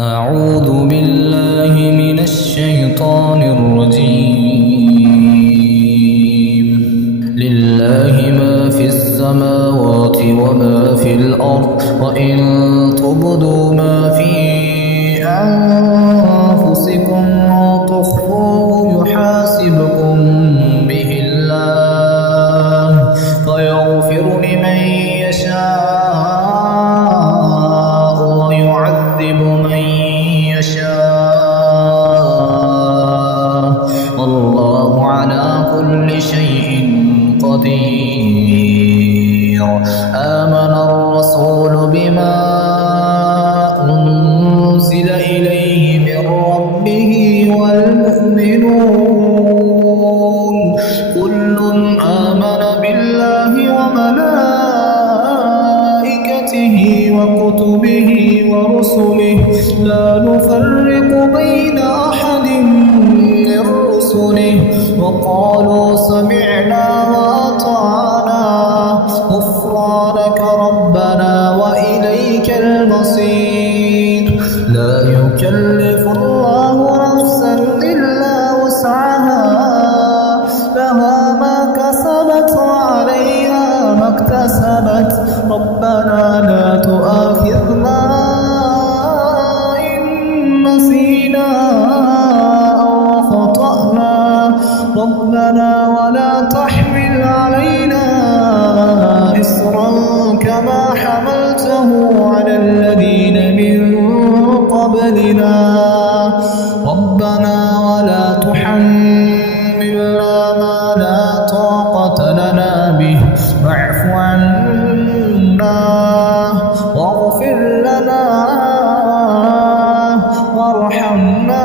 أعوذ بالله من الشيطان الرجيم. لله ما في السماوات وما في الأرض، وإن تبدوا ما في أنفسكم أو تخفوه يحاسبكم به الله فيغفر لمن يشاء ويعذب من يشاء، والله على كل شيء قدير. آمن الرسول بما أنزل إليه من ربه والمؤمنون كل آمن بالله وملائكته وكتبه ورسله لا نفرق بين أحد من رسله وقالوا سمعنا وأطعنا غفرانك ربنا وإليك المصير. لا يكلف الله نفسا إلا وسعها، لها ما كسبت وعليها ما اكتسبت. ربنا لا تؤاخذنا إن نسينا أو أخطأنا، ربنا ولا تحمل علينا إصرا كما حملته على الذين من قبلنا، ربنا ولا تحملنا ما لا طاقة لنا به واعف عنا واغفر لنا وارحمنا